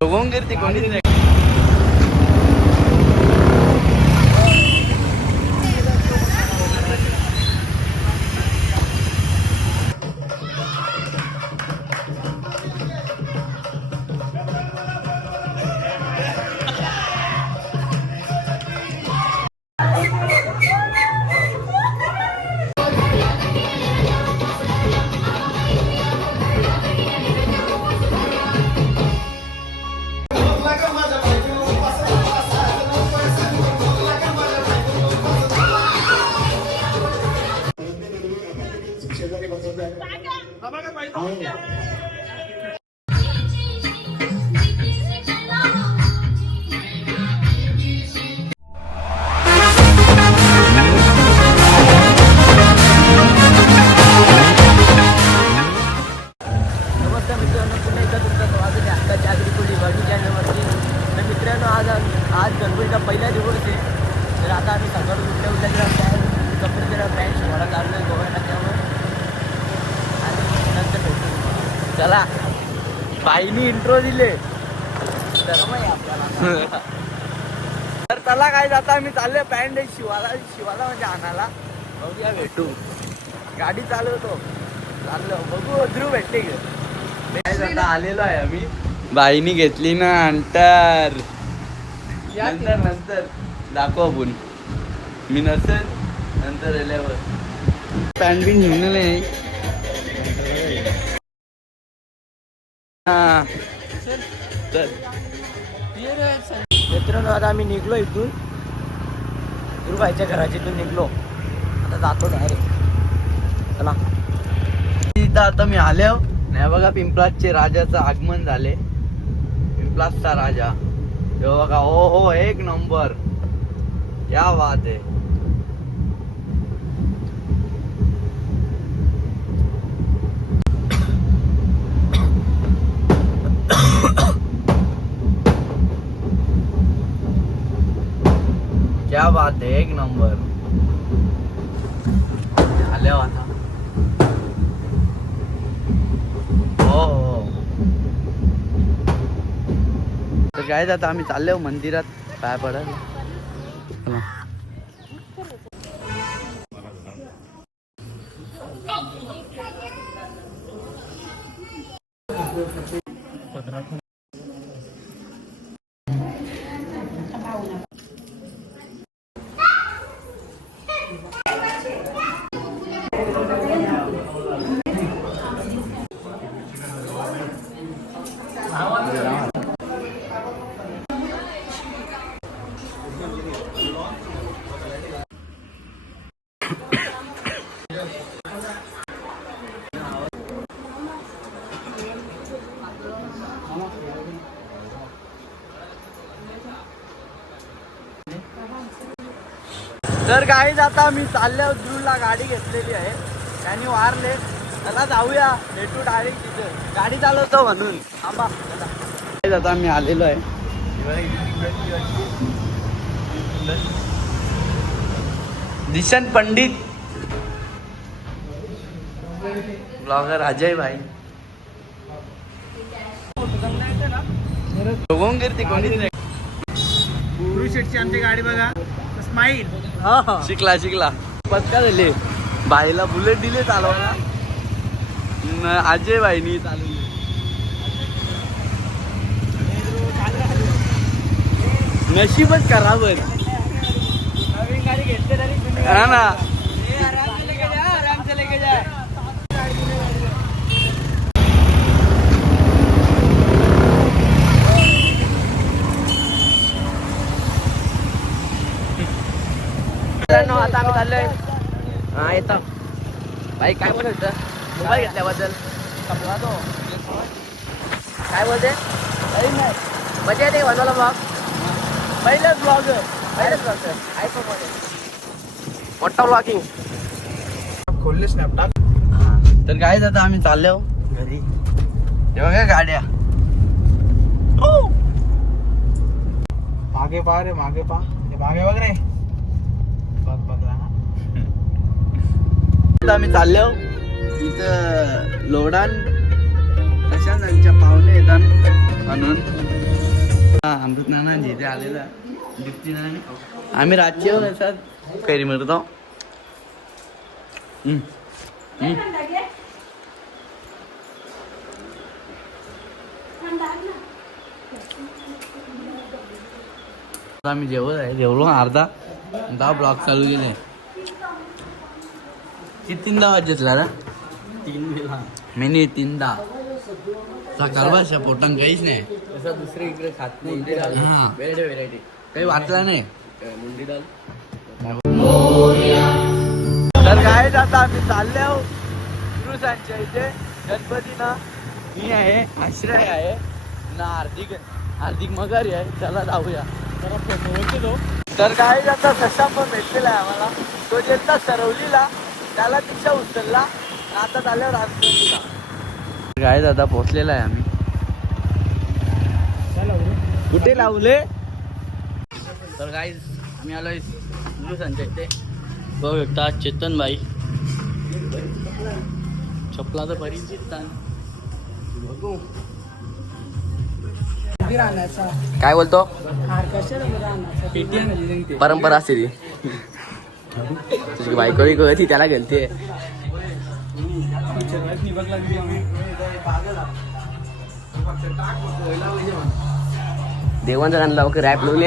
बघून करते कोणीच नाही. आज गणपतीचा पहिला दिवस आहे. तर आता आम्ही सकाळी उठल्या कपडे जरा पॅन्ट शिवायला चाललो आहे गोव्याला त्यावर. आणि नंतर भेटतो. चला बाईनी इंट्रो दिले तर मग आपल्याला तर चला काय जाता आम्ही चाललोय पॅन्ट शिवायला म्हणजे आणायला. बघूया भेटू. गाडी चालवतो चाललो बघू ध्रुव भेटते गे. आता आलेलो आहे आम्ही. बाईनी घेतली ना अंटर. नंतर दाखव आपण. मी नसेल नंतर आल्यावर पॅन्ट बिन घेऊन मित्रांनो आता आम्ही निघलो इथून. ध्रुवायच्या घराच्या निघलो. आता जातो डायरेक्ट. चला इथं आता मी आलो नाही बघा. पिंपलाजचे राजाचं आगमन झाले. पिंपलाजचा राजा बघा. हो एक नंबर. क्या बात है. क्या बात है एक नंबर. आले आता. हो तर काय आता आम्ही चाललो मंदिरात पाय पडायला. तर गाईज आता मी चाललो. ध्रुवला गाडी घेतलेली आहे त्यांनी वारले. चला जाऊया भेटू डायरेक्ट तिथे. गाडी चालवतो म्हणून आंबा. आता मी आलेलो आहे. दिशन पंडित ब्लॉगर अजय भाई. बघून करते कोणीच नाही. शेटची आमची गाडी बघा. स्माईल शिकला पत्का झाले. बाईला बुलेट दिले चालवायला. अजय भाईनी चालवली. नशीबच खराब आहे. नवीन गाडी घेतली तरी हा ना. आराम से लेके जा. आता आम्ही चाललोय. हा येतो. बाई काय बोलत मोबाईल घेतल्याबद्दल काय बोलते. मजा येते बनवायला ब्लॉग. पहिलेच ब्लॉग आयफोन मध्ये मोठा ब्लॉगिंग खोलले स्नॅपटाक. तर काय आता आम्ही चाललो घरी. हे बघा गाड्या. मागे पहा रे मागे पहा. हे मागे बघ रे. आम्ही चाललो इथं लोडान कशा त्यांच्या पाहुणे येतात म्हणून. इथे आलेला आम्ही राज्य असतात फेरी मिळतो. आम्ही जेवलो अर्धा 10 ब्लॉक चालू केले. कितींदा वाजतला ना 3 मिनी 3दा सकाळ भाषा पोटांग काहीच नाही. तसं दुसरे इकडे खात नाही. हा व्हेरायटी काही वाटला नाही. मुंडी डाल तर काय आता आम्ही चालले आहोत गुरुसांच्या इथे गणपती ना. मी आहे, आश्रय आहे ना, हार्दिक मगारी आहे. चला जाऊया. तर काय आता सशा पण भेटलेला आहे आम्हाला. तो जेलता सरवलीला त्याला तिच्या उचलला. आता चालल्यावर राजगंजला काय दादा पोचलेला आहे आम्ही. कुठे लावले तर काय आम्ही आलोय गुरुसांच्या इथे. बघू शकता चेतन भाई चपला तर परिचित बघू काय बोलतो. परंपरा असते ती. तुझी बायको बिको होती त्याला गेलते. देवांचा गाणं लवकर रॅप लावून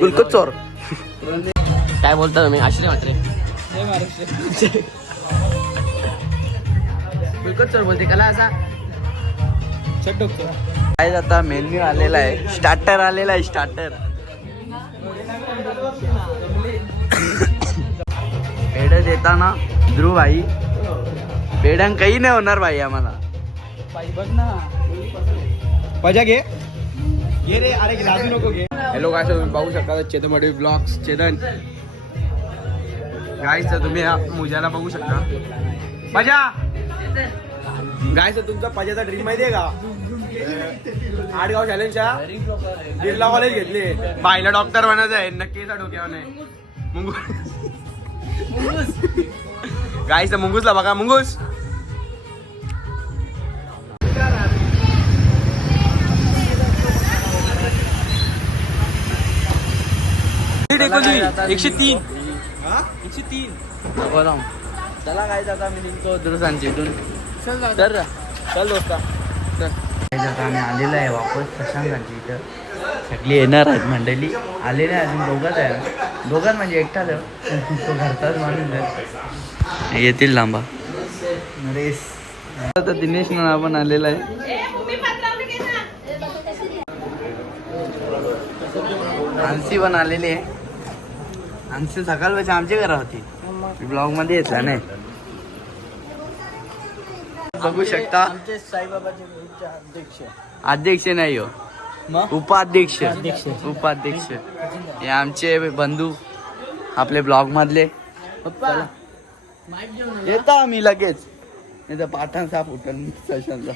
गुलकोच चोर काय बोलता तुम्ही. आश्रय मात्रे गुलकोच चोर बोलते कला असा. काय आता मेन्यू आलेला आहे. स्टार्टर आलेला आहे. स्टार्टर पेढ देताना ध्रुव भाई पेढ्यां काही नाही होणार भाई आम्हाला. बघ ना पजा घे रे. अरे लाजू नको घे. हॅलो काय तुम्ही पाहू शकता चेतन मडवी ब्लॉग्स. चेतन गाईच तुम्ही मुजाला बघू शकता. पजा गायचं तुमचा पजाचा ड्रीम माहिती आहे का. आडगाव चॅलेंजच्या बिर्ला कॉलेज घेतले. बायला डॉक्टर बनायचं आहे. नक्कीचा डोक्यावर नाही. गायचं मुंगूसला बघा. मुंगूस चला काय आता मी निघतो दुरुसांची इथून. तर चल दोस्ता आता आम्ही आलेलो आहे वापस प्रशांतांची इथं. सगळी येणार आहेत मंडळी. आलेले अजून दोघांच आहे. दोघांत म्हणजे एकटाच तो घरचाच माणूस येतील लांबा नरेश. आता दिनेश म्हणून आपण आलेला आहे. आन्सी पण आलेली आहे. आन्सी सकाळ वेळेस आमच्या घरा होती. ब्लॉग मध्ये येतला नाही. बघू शकता साईबाबाचे अध्यक्ष अध्यक्ष नाही हो उपाध्यक्ष. उपाध्यक्ष हे आमचे बंधू आपले ब्लॉग मधले. येतो आम्ही लगेच. नाही तर पाठाण साप उठल सशांचा.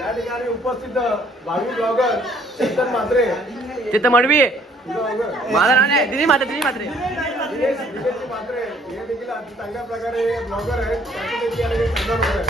या ठिकाणी उपस्थित भावी ब्लॉगर चेतन म्हात्रे. तिथं मडवी माझं नाव नाही. दिदी मात्रे म्हात्रे हे देखील चांगल्या प्रकारे ब्लॉगर आहेत. त्यांची देखील सन्मान होत आहे.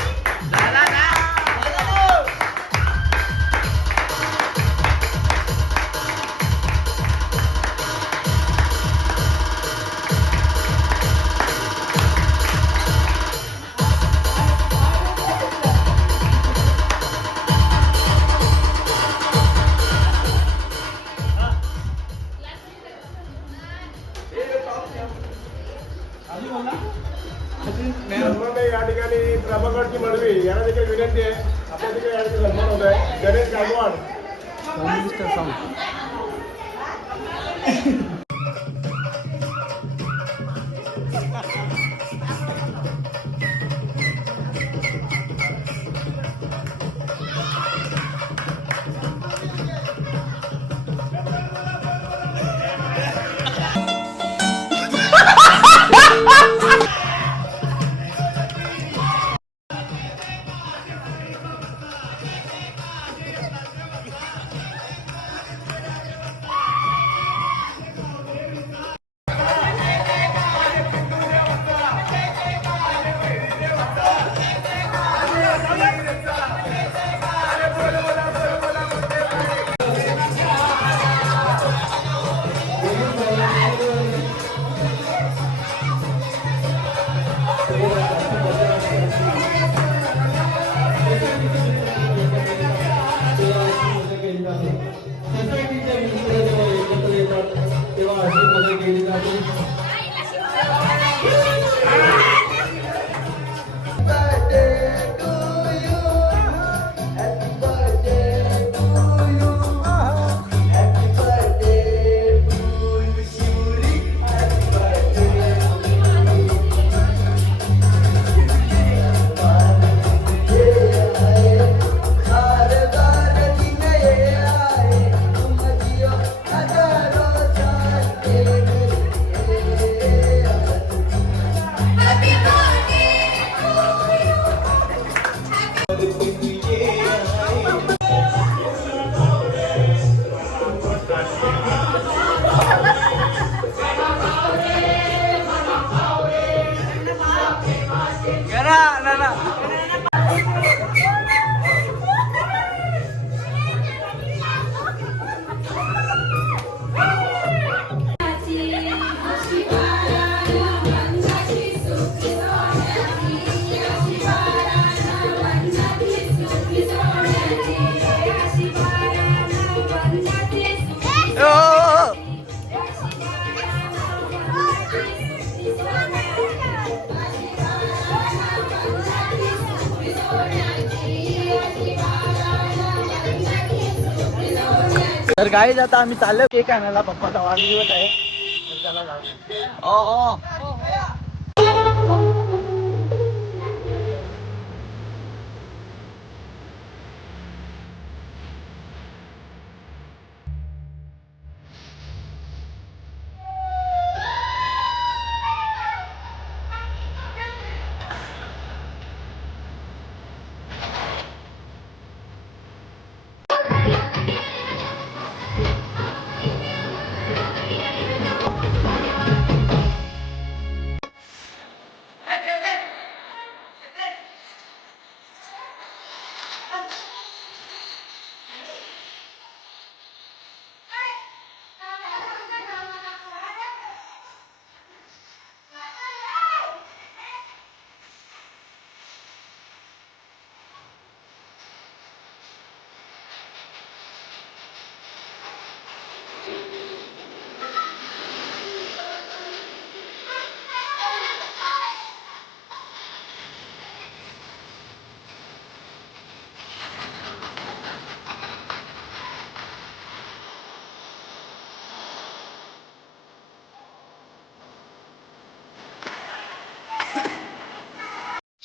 तर गाईज आता आम्ही चाललो केक आणायला, पप्पाचा वाढदिवस आहे तर त्याला जाऊ.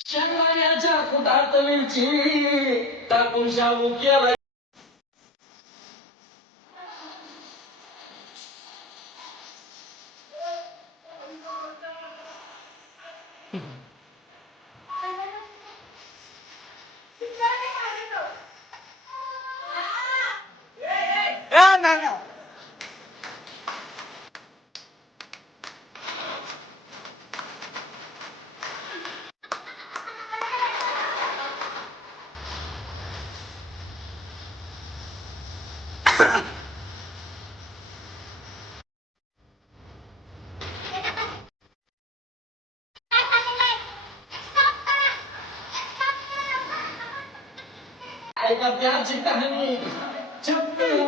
शेंगदाण्याच्या कुटात मिरची टाकून शाबू केला. ऐका त्याची कहाणी चप्पल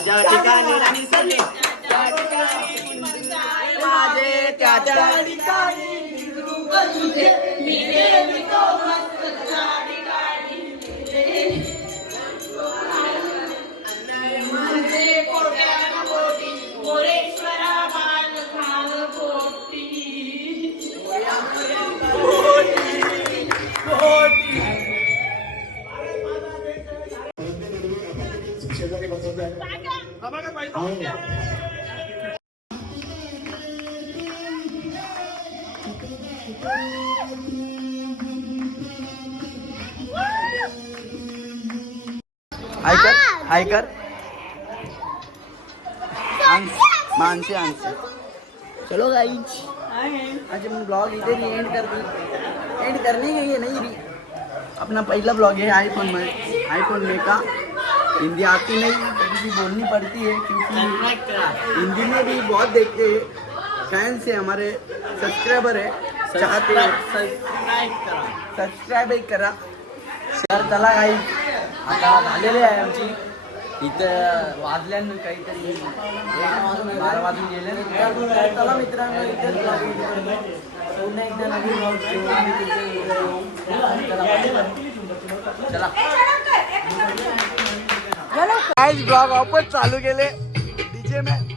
माझ्या ठिकाणी माझे त्याच्या ठिकाणी हाय कर मानसी आंसी चलो गाइस आज हम ब्लॉग इधर ही एंड करने के लिए नहीं रही अपना पहला ब्लॉग है आईफोन में का हिंदी आती नहीं कभी बोलनी पड़ती है क्योंकि हिंदी में भी बहुत देखते हैं फैंस है हमारे सब्सक्राइबर है चाहते हैं सबस्क्राईब करा तर चला काही आता झालेले आहे आमची इथं वाजल्यानं काहीतरी 12 वाजून गेले तर चला मित्रांनो इथं पुन्हा एकदा नवीन चला ब्लॉग वापस चालू केले डीजे में